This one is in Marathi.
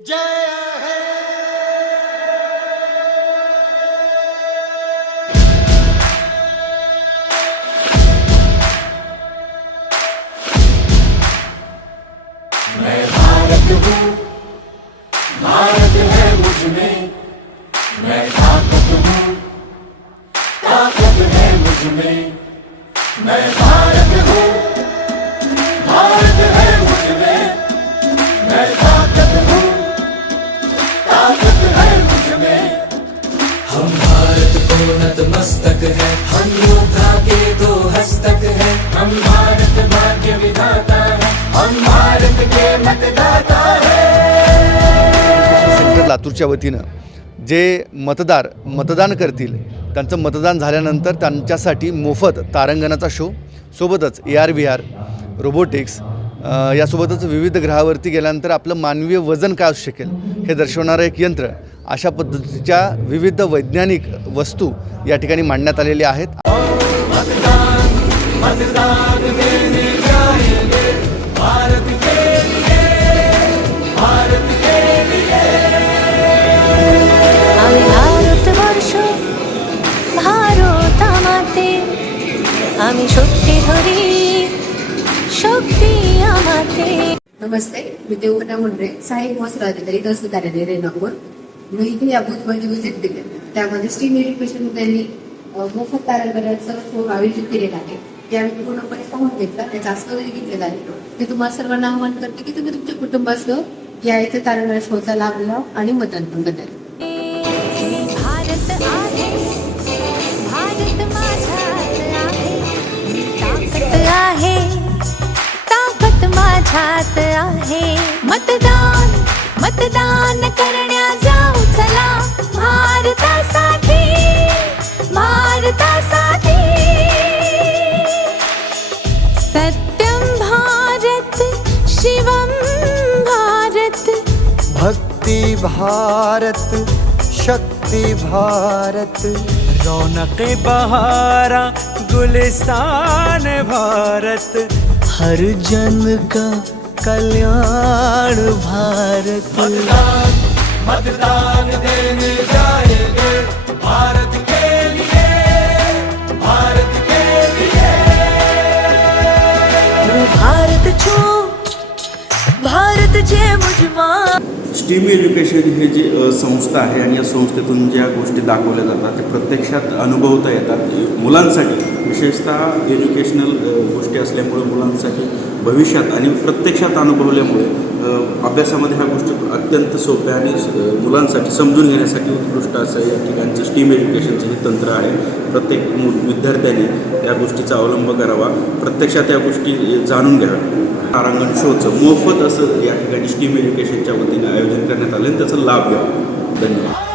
मैं भारत हूँ भारत है मुझ में मैं ताकत हूँ। ताकत है मुझ में। मैं भारत हूँ। हम भारत को नतमस्तक है हम योद्धा के दो हस्तक है हम भारत भाग्य विधाता है हम भारत के मतदाता है। सेंटर लातूरच्या वतीनं जे मतदार मतदान करतील त्यांचं मतदान झाल्यानंतर त्यांच्यासाठी मोफत तारांगणाचा शो सोबतच A R V R robotics यासोबतच विविध ग्रहावरती गेल्यानंतर आपलं मानवीय वजन काय असू शकेल हे दर्शवणारं एक यंत्र अशा पद्धतीच्या विविध वैज्ञानिक वस्तू या ठिकाणी मांडण्यात आलेल्या आहेत. आम्ही सत्य धरी नमस्ते मी देवकटा मुंडे. सहाय्यक महसूल अधिकारी तहसील कार्यालय रेणापूर मी इथे या बुथमध्ये विजिट दिली त्यामध्ये स्टीम एज्युकेशन त्यांनी मोफत तारांगणाचा फोन आयोजित केलेला आहे. ते आम्ही पूर्णपणे पाहून घेतला. त्याचा आस्वादही घेतलेला आहे. ते तुम्हाला सर्वांना आवाहन करते की तुम्ही तुमच्या कुटुंबासह या इथे तारांगणा शोचा लाभ घ्या आणि मतदान पण करा. माझ्यात आहे. मतदान मतदान करण्या जाऊ चला भारतासाठी भारतासाठी. सत्यम भारत शिवम भारत. भक्ति भारत शक्ति भारत। रौनक बहारा गुलिस्तान भारत। हर जन का कल्याण भारत। मतदान देने जाएंगे भारत के स्टीम एज्युकेशन हे जी संस्था आहे आणि या संस्थेतून ज्या गोष्टी दाखवल्या जातात ते प्रत्यक्षात अनुभवता येतात. मुलांसाठी विशेषतः एज्युकेशनल गोष्टी असल्यामुळे मुलांसाठी भविष्यात आणि प्रत्यक्षात अनुभवल्यामुळे अभ्यासामध्ये ह्या गोष्टी अत्यंत सोप्या आणि मुलांसाठी समजून घेण्यासाठी उत्कृष्ट असं या ठिकाणचं स्टीम एज्युकेशनचं हे तंत्र आहे. प्रत्येक मु विद्यार्थ्याने या गोष्टीचा अवलंब करावा. प्रत्यक्षात या गोष्टी जाणून घ्याव्या तारांगण शोचं मोफत असं या ठिकाणी स्टीम एज्युकेशनच्या वतीने आयोजन करण्यात आलं आणि त्याचा लाभ घ्यावा धन्यवाद.